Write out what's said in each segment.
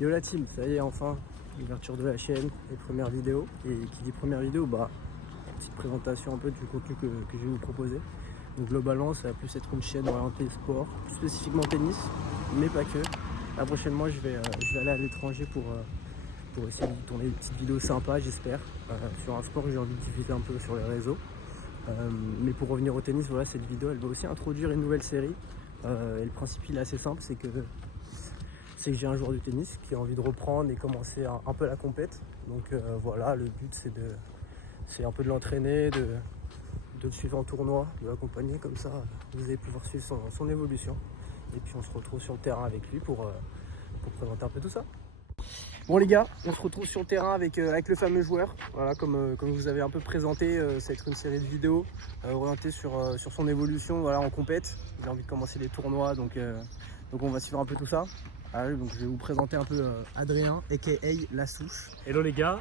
Yo la team, ça y est enfin, l'ouverture de la chaîne, les premières vidéos. Et qui dit première vidéo, petite présentation un peu du contenu que je vais vous proposer. Donc globalement ça va plus être une chaîne orientée sport, plus spécifiquement tennis, mais pas que. Là prochainement je vais aller à l'étranger pour essayer de tourner des petites vidéos sympas j'espère, sur un sport que j'ai envie de diffuser un peu sur les réseaux. Mais pour revenir au tennis, voilà, cette vidéo elle va aussi introduire une nouvelle série. Et le principe il est assez simple, c'est que j'ai un joueur de tennis qui a envie de reprendre et commencer un peu la compète. Donc voilà, le but c'est un peu de l'entraîner, de le suivre en tournoi, de l'accompagner comme ça, vous allez pouvoir suivre son évolution. Et puis on se retrouve sur le terrain avec lui pour présenter un peu tout ça. Bon les gars, on se retrouve sur le terrain avec le fameux joueur. Voilà, comme je vous avais un peu présenté, ça va être une série de vidéos orientées sur son évolution, voilà, en compète. Il a envie de commencer les tournois, donc on va suivre un peu tout ça. Allez, donc je vais vous présenter un peu Adrien, aka La Souche. Hello les gars,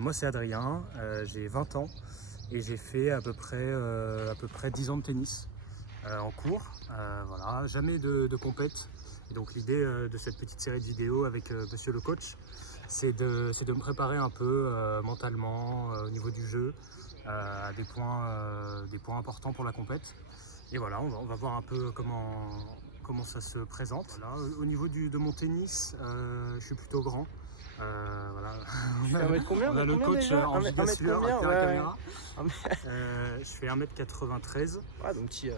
moi c'est Adrien, j'ai 20 ans et j'ai fait à peu près 10 ans de tennis en cours. Voilà, jamais de compète. Et donc l'idée de cette petite série de vidéos avec monsieur le coach, c'est de me préparer un peu mentalement au niveau du jeu, à des points importants pour la compète. Et voilà, on va voir un peu comment ça se présente. Voilà. Au niveau de mon tennis, je suis plutôt grand. Voilà. Tu fais 1m combien? On a le coach déjà en giga sueur avec la caméra. Ouais. Je fais 1m93. Ah, donc petit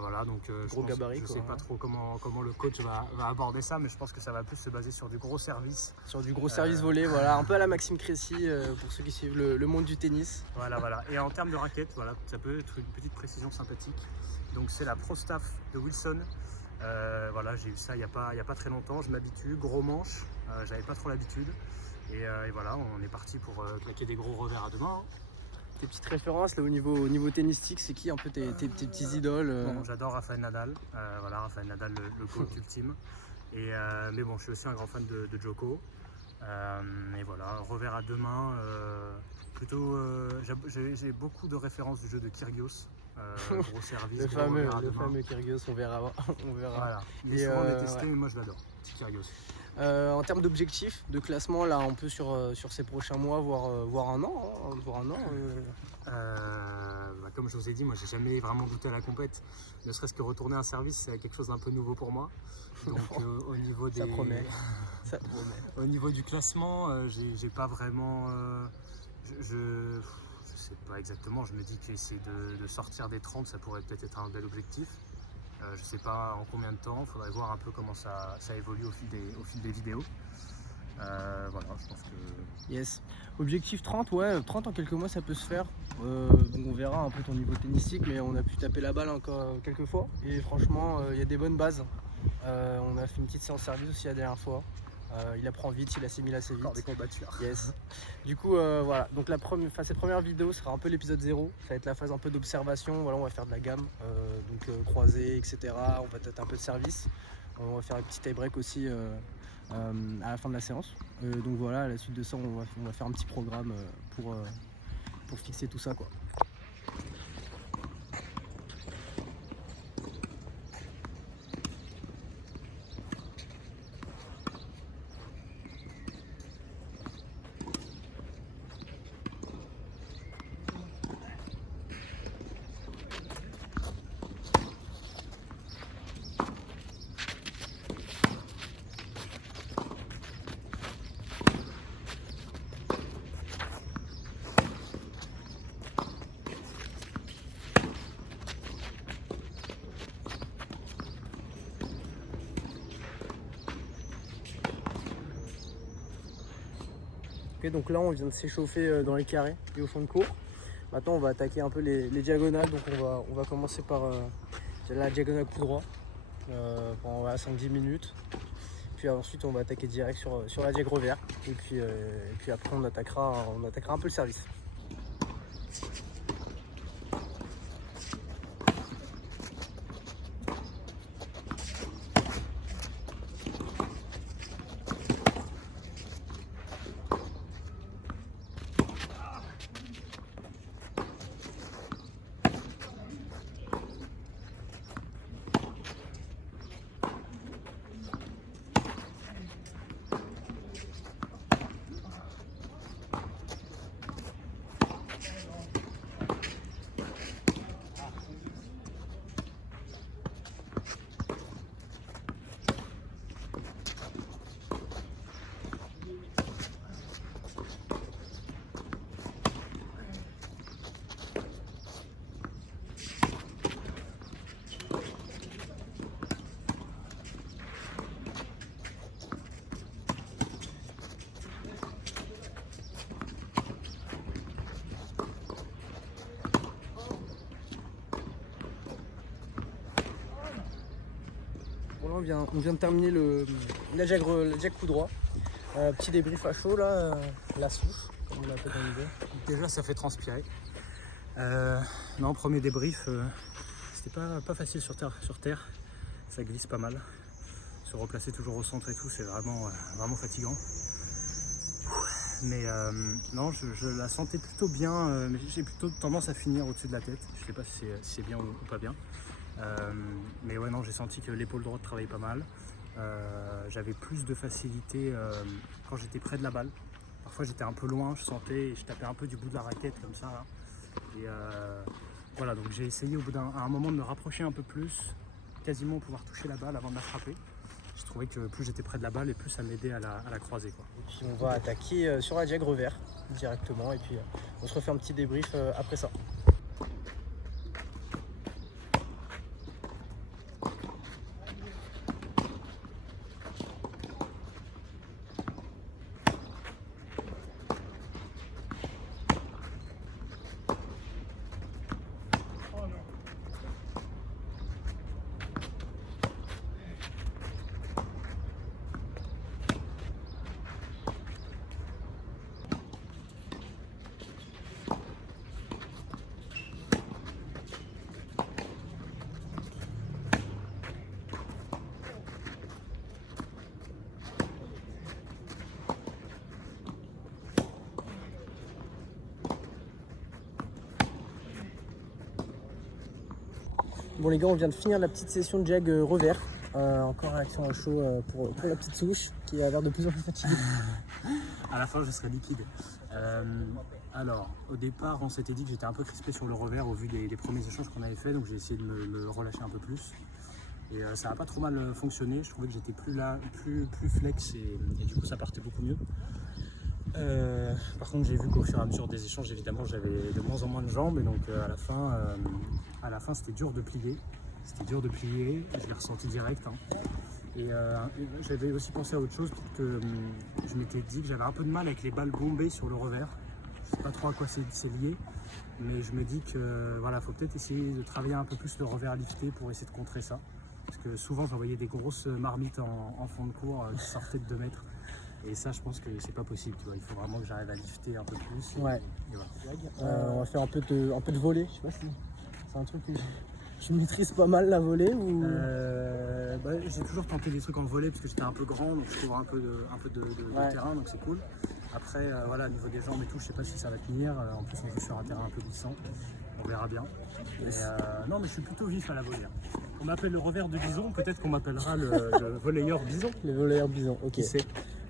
voilà, donc gros gabarit. Je sais pas trop comment le coach va aborder ça, mais je pense que ça va plus se baser sur du gros service. Sur du gros service volé, voilà, un peu à la Maxime Cressy pour ceux qui suivent le monde du tennis. Voilà. Et en termes de raquette, voilà, ça peut être une petite précision sympathique. Donc c'est la Pro Staff de Wilson. Voilà, j'ai eu ça il y a pas très longtemps, je m'habitue, gros manche, j'avais pas trop l'habitude. Et voilà, on est parti pour claquer des gros revers à deux mains. Tes petites références là, au niveau tennistique, c'est qui un peu tes petits idoles Bon, j'adore Rafael Nadal, voilà, Rafael Nadal le GOAT ultime. Mais bon, je suis aussi un grand fan de Djoko. Et voilà, revers à deux mains, plutôt, j'ai beaucoup de références du jeu de Kyrgios. Gros service, le fameux Kyrgios, on verra. Voilà. Il est souvent détesté, mais moi je l'adore, petit Kyrgios. En termes d'objectifs, de classement, là, un peu sur ces prochains mois, voire un an. Comme je vous ai dit, moi j'ai jamais vraiment goûté à la compète. Ne serait-ce que retourner un service, c'est quelque chose d'un peu nouveau pour moi. Donc au niveau des... Ça promet. Au niveau du classement, j'ai pas vraiment... Je sais pas exactement, je me dis qu'essayer de sortir des 30, ça pourrait peut-être être un bel objectif. Je sais pas en combien de temps, il faudrait voir un peu comment ça évolue au fil des vidéos. Voilà, je pense que... Yes. Objectif 30, ouais, 30 en quelques mois ça peut se faire. Donc on verra un peu ton niveau tennistique, mais on a pu taper la balle encore quelques fois. Et franchement, il y a des bonnes bases. On a fait une petite séance service aussi la dernière fois. Il apprend vite, il assimile assez vite. Encore des combattures. Yes. Du coup, voilà. Donc cette première vidéo sera un peu l'épisode 0. Ça va être la phase un peu d'observation. Voilà, on va faire de la gamme, croisée, etc. On va tâter un peu de service. On va faire un petit tie break aussi à la fin de la séance. Donc voilà, à la suite de ça, on va faire un petit programme pour fixer tout ça, quoi. Ok, donc là on vient de s'échauffer dans les carrés et au fond de cours. Maintenant on va attaquer un peu les diagonales, donc on va commencer par la diagonale coup droit pendant 5-10 minutes. Puis ensuite on va attaquer direct sur la diag revers. Et puis après on attaquera un peu le service. on vient de terminer la jack coup droit. Petit débrief à chaud là, la souche, comme on l'appelle dans l'idée. Déjà ça fait transpirer. Non, premier débrief, c'était pas facile sur terre, ça glisse pas mal. Se replacer toujours au centre et tout, c'est vraiment fatigant. Mais non, je la sentais plutôt bien, mais j'ai plutôt tendance à finir au-dessus de la tête. Je sais pas si c'est bien ou pas bien. Mais ouais, non, j'ai senti que l'épaule droite travaillait pas mal. J'avais plus de facilité quand j'étais près de la balle. Parfois j'étais un peu loin, je sentais et je tapais un peu du bout de la raquette comme ça. Là. Et voilà, donc j'ai essayé à un moment de me rapprocher un peu plus, quasiment pouvoir toucher la balle avant de la frapper. Je trouvais que plus j'étais près de la balle et plus ça m'aidait à la croiser, quoi. Et puis on va attaquer sur la jag revers directement et puis on se refait un petit débrief après ça. Bon les gars, on vient de finir la petite session de jag revers. Encore réaction à chaud pour la petite souche qui a l'air de plus en plus fatiguée. À la fin, je serai liquide. Alors, au départ, on s'était dit que j'étais un peu crispé sur le revers au vu des premiers échanges qu'on avait fait, donc j'ai essayé de me relâcher un peu plus. Et ça n'a pas trop mal fonctionné. Je trouvais que j'étais plus flex et du coup, ça partait beaucoup mieux. Par contre, j'ai vu qu'au fur et à mesure des échanges, évidemment, j'avais de moins en moins de jambes et donc à la fin, c'était dur de plier. Je l'ai ressenti direct. Hein. Et j'avais aussi pensé à autre chose, que je m'étais dit que j'avais un peu de mal avec les balles bombées sur le revers. Je sais pas trop à quoi c'est lié, mais je me dis que voilà, faut peut-être essayer de travailler un peu plus le revers lifté pour essayer de contrer ça. Parce que souvent, j'envoyais des grosses marmites en fond de cours qui sortaient de 2 mètres. Et ça, je pense que c'est pas possible, tu vois. Il faut vraiment que j'arrive à lifter un peu plus. Ouais. Et voilà. On va faire un peu de volley. Je sais pas si c'est un truc que je maîtrise pas mal, la volley ou... J'ai toujours tenté des trucs en volley parce que j'étais un peu grand, donc je couvre un peu de terrain, donc c'est cool. Après, voilà, au niveau des jambes et tout, je sais pas si ça va tenir. En plus, on joue sur un terrain un peu glissant. On verra bien. Non, mais je suis plutôt vif à la volley. On m'appelle le revers de bison, peut-être qu'on m'appellera le volleyeur bison. Le volleyeur bison, ok. Qui sait.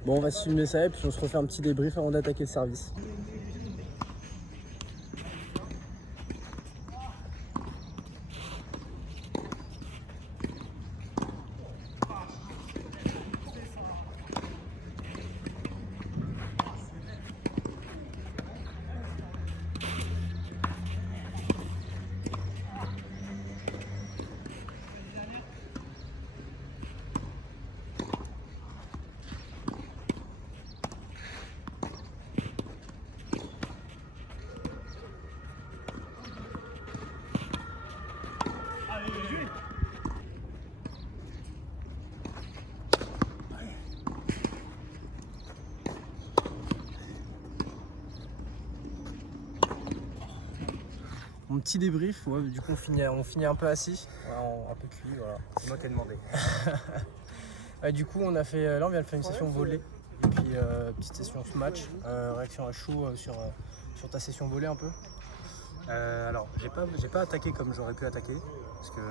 Bon, on va se filmer ça et puis on se refait un petit débrief avant d'attaquer le service. Mon petit débrief, ouais, du coup on finit un peu assis, un peu cuit, voilà. C'est moi qui ai demandé. Du coup on vient de faire une session volley et puis petite session smash. Réaction à chaud sur ta session volley un peu. Alors j'ai pas attaqué comme j'aurais pu attaquer parce que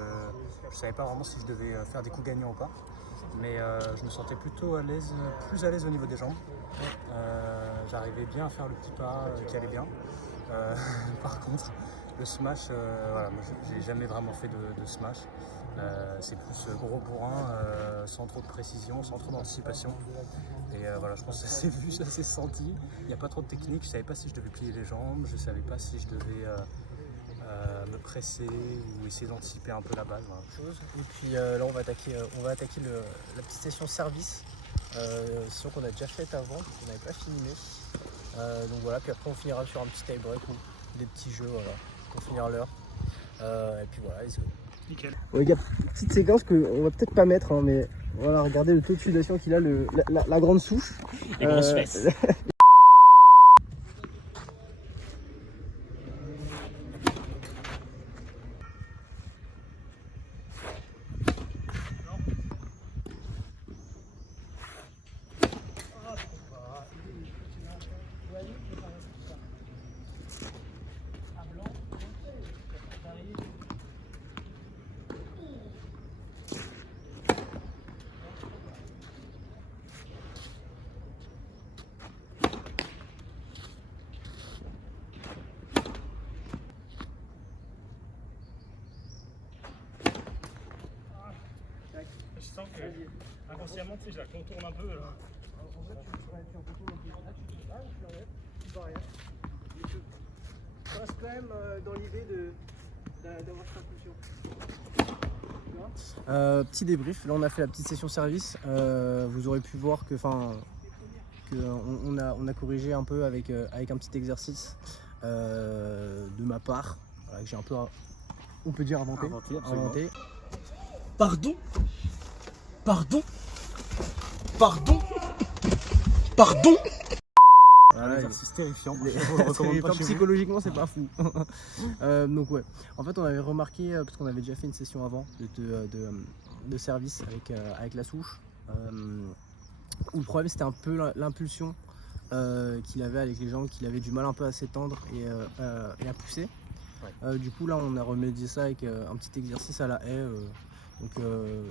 je savais pas vraiment si je devais faire des coups gagnants ou pas. Mais je me sentais plutôt plus à l'aise au niveau des jambes. J'arrivais bien à faire le petit pas qui allait bien. Par contre, le smash, voilà, moi j'ai jamais vraiment fait de smash. C'est plus gros bourrin, sans trop de précision, sans trop d'anticipation. Et voilà, je pense que ça s'est vu, ça s'est senti. Il n'y a pas trop de technique, je savais pas si je devais plier les jambes, je savais pas si je devais me presser ou essayer d'anticiper un peu la balle. Voilà. Et puis là on va attaquer la petite session service, session qu'on a déjà faite avant, qu'on n'avait pas filmé. Donc voilà, puis après on finira sur un petit tie break ou des petits jeux, voilà, pour finir l'heure. Et puis voilà, let's go. Nickel. Bon, les gars, petite séquence qu'on va peut-être pas mettre, hein, mais voilà, regardez le taux de sudation qu'il a, la grande souche. Les grosses fesses. Je sens que inconsciemment, tu sais, je la contourne un peu là. En fait, tu en contournes un peu. Là, tu l'enlèves, tu barrière. Et tu restes quand même dans l'idée d'avoir cette impulsion. Petit débrief, là on a fait la petite session service. Vous aurez pu voir que, on a corrigé un peu avec un petit exercice de ma part, voilà, que j'ai un peu, on peut dire, inventé. Pardon. Pardon. Pardon. Pardon. Voilà, exercice terrifiant. Psychologiquement, c'est pas fou. Donc ouais, en fait on avait remarqué, parce qu'on avait déjà fait une session avant de service avec la souche, où le problème c'était un peu l'impulsion qu'il avait avec les jambes, qu'il avait du mal un peu à s'étendre et à pousser. Ouais. Du coup là on a remédié ça avec un petit exercice à la haie. Donc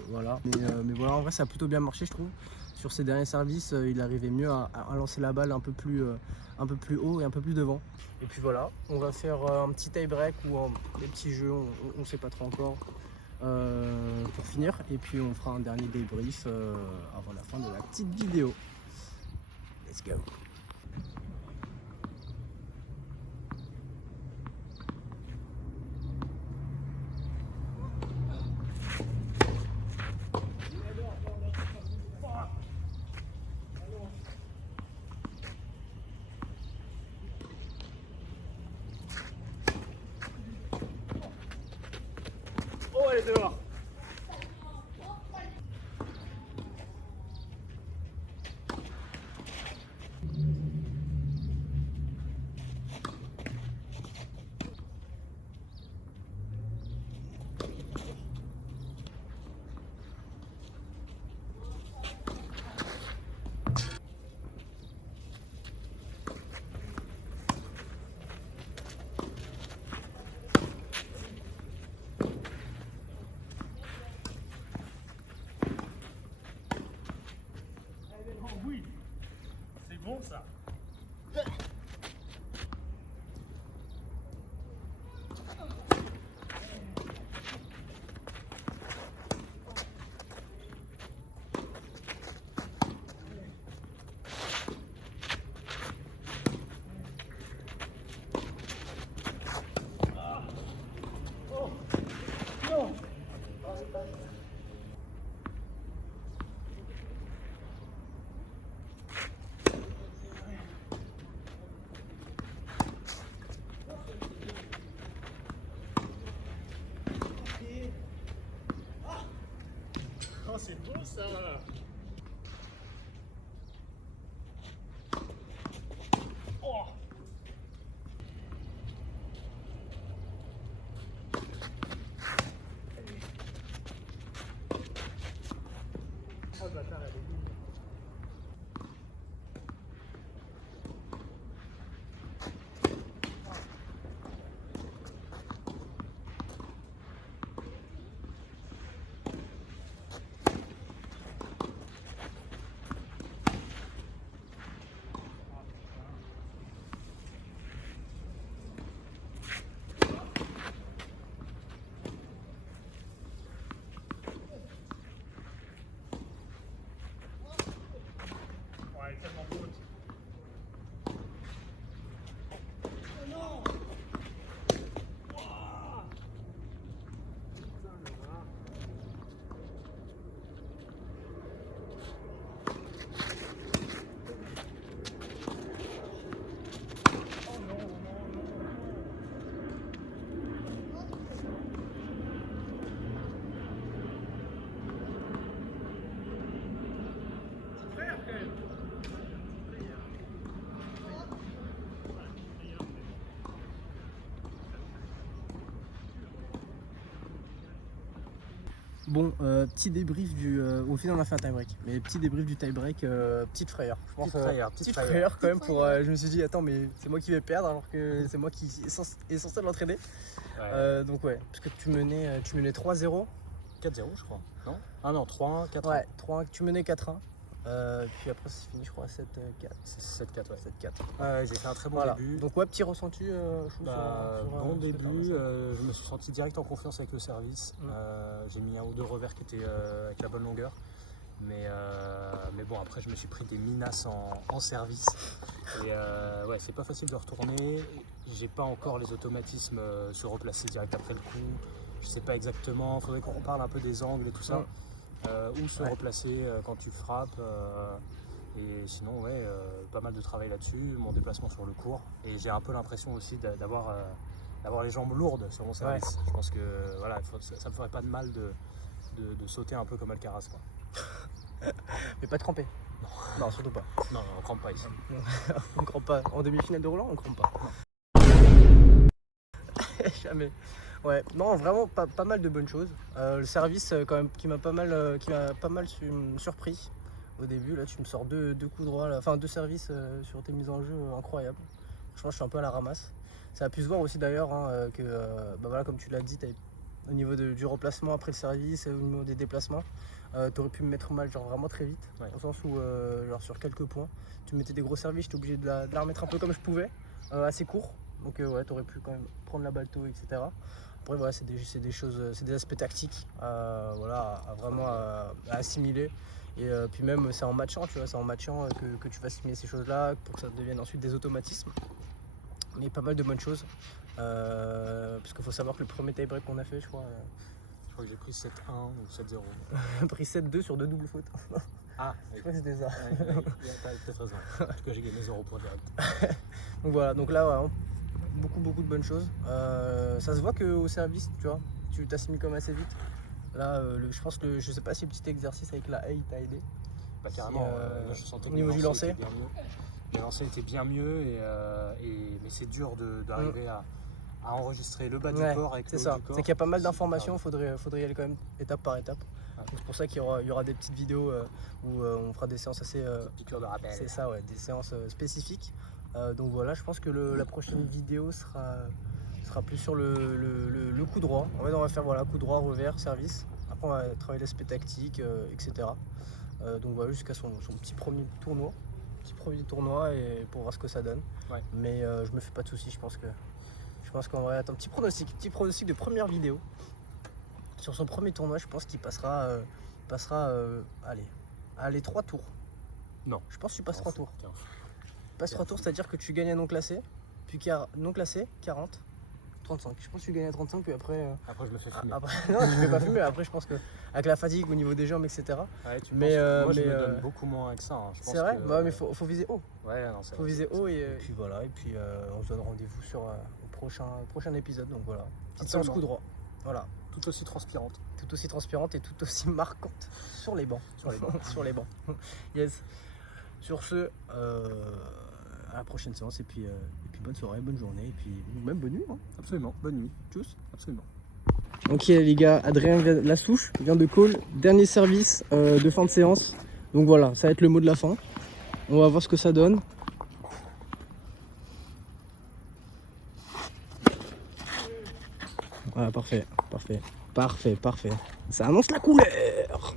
voilà, mais voilà, en vrai ça a plutôt bien marché, je trouve. Sur ses derniers services, il arrivait mieux à lancer la balle un peu plus haut et un peu plus devant. Et puis voilà, on va faire un petit tie break ou des petits jeux, on sait pas trop encore, pour finir. Et puis on fera un dernier débrief avant la fin de la petite vidéo. Let's go. Oh, elle est dehors. Oui, c'est bon ça. Bon, petit débrief au final on a fait un tie break, mais petit débrief du tie break, petite frayeur. Je pense, petite frayeur quand même pour. Je me suis dit attends mais c'est moi qui vais perdre alors que c'est moi qui est censé l'entraîner. Ouais. Donc ouais, parce que tu menais 3-0. 4-0 je crois. Non? Ah non, 3-1, 4-1. Ouais, 3-1, tu menais 4-1. Puis après c'est fini je crois 7-4. 7-4 ouais. 7-4. Ouais, j'ai fait un très bon Voilà. début. Donc ouais, petit ressenti. Bon début, je me suis senti direct en confiance avec le service. J'ai mis un ou deux revers qui étaient avec la bonne longueur. Mais bon, après, je me suis pris des menaces en service. Et ouais, c'est pas facile de retourner. J'ai pas encore les automatismes se replacer direct après le coup. Je sais pas exactement, il faudrait qu'on reparle un peu des angles et tout ça. Où se replacer quand tu frappes. Et sinon, ouais, pas mal de travail là-dessus, mon déplacement sur le court. Et j'ai un peu l'impression aussi d'avoir les jambes lourdes sur mon service. Ouais. Je pense que voilà, ça me ferait pas de mal de sauter un peu comme Alcaraz, quoi. Mais pas de cramper. Non, surtout pas. Non, on crampe pas ici. On crampe pas. En demi-finale de Roland, on crampe pas. Jamais. Ouais, non, vraiment pas mal de bonnes choses. Le service quand même qui m'a pas mal surpris. Au début, là, tu me sors deux coups droits, enfin deux services sur tes mises en jeu incroyables. Franchement, je suis un peu à la ramasse. Ça a pu se voir aussi d'ailleurs que, voilà, comme tu l'as dit, au niveau du remplacement après le service, au niveau des déplacements, tu aurais pu me mettre mal, genre vraiment très vite, dans le sens où, genre sur quelques points, tu mettais des gros services, j'étais obligé de la remettre un peu comme je pouvais, assez court. Donc ouais, tu aurais pu quand même prendre la balle tôt, etc. Après, voilà, c'est des choses, c'est des aspects tactiques, voilà, à assimiler. Et puis même c'est en matchant, tu vois, c'est en matchant que tu vas assimiler ces choses-là pour que ça devienne ensuite des automatismes. Mais pas mal de bonnes choses. Parce qu'il faut savoir que le premier tie-break qu'on a fait, je crois que j'ai pris 7-1 ou 7-0. pris 7-2 sur 2 doubles fautes. Ah, je crois que c'était ça. Il a peut-être raison. En tout cas, j'ai gagné 0 points direct. Donc voilà, donc là, ouais, beaucoup de bonnes choses. Ça se voit qu'au service, tu vois, tu t'assimiles comme assez vite. Là, je pense que je sais pas si le petit exercice avec la haie t'a aidé. Bah, carrément, là, je sentais que au niveau du lancer. Le lancer était bien mieux, mais c'est dur d'arriver à enregistrer le bas du corps avec le haut du corps. C'est qu'il y a pas mal d'informations, faudrait y aller quand même étape par étape. C'est pour ça qu'il y aura des petites vidéos où on fera des séances assez. Piqûre de rappel. C'est ça, ouais, des séances spécifiques. Donc voilà, je pense que la prochaine vidéo sera plus sur le coup droit. En fait, on va faire voilà, coup droit, revers, service. Après, on va travailler l'aspect tactique, etc. Donc voilà, jusqu'à son petit premier tournoi. Et pour voir ce que ça donne. Ouais. Mais je me fais pas de soucis, je pense qu'on va attendre un petit pronostic de première vidéo. Sur son premier tournoi, je pense qu'il passera allez 3 tours. Non. Je pense que tu passes 3 tours. Passe 3 tours, c'est-à-dire que tu gagnes un non classé, puis non classé, 40, 35. Je pense que tu gagnes à 35, puis après. Après, je me fais fumer. Après, non, tu ne fais pas fumer. Après, je pense qu'avec la fatigue au niveau des jambes, etc. Ouais, moi, je me donne beaucoup moins avec ça. Hein. C'est vrai, bah, mais faut viser haut. Ouais, non, c'est faut viser haut et puis voilà. Et puis on se donne rendez-vous sur au prochain épisode. Donc voilà. Petite séance coup droit. Voilà. Tout aussi transpirante. Tout aussi transpirante et tout aussi marquante sur les bancs. Sur les bancs. Yes. Sur ce, à la prochaine séance et puis bonne soirée, bonne journée et puis même bonne nuit. Hein. Absolument, bonne nuit. Tchuss, absolument. Ok les gars, Adrien Lassouche vient de call. Dernier service de fin de séance. Donc voilà, ça va être le mot de la fin. On va voir ce que ça donne. Voilà, parfait. Ça annonce la couleur.